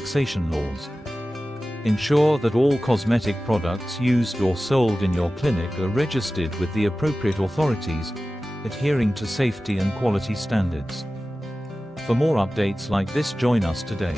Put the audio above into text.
taxation laws. Ensure that all cosmetic products used or sold in your clinic are registered with the appropriate authorities, adhering to safety and quality standards. For more updates like this, join us today.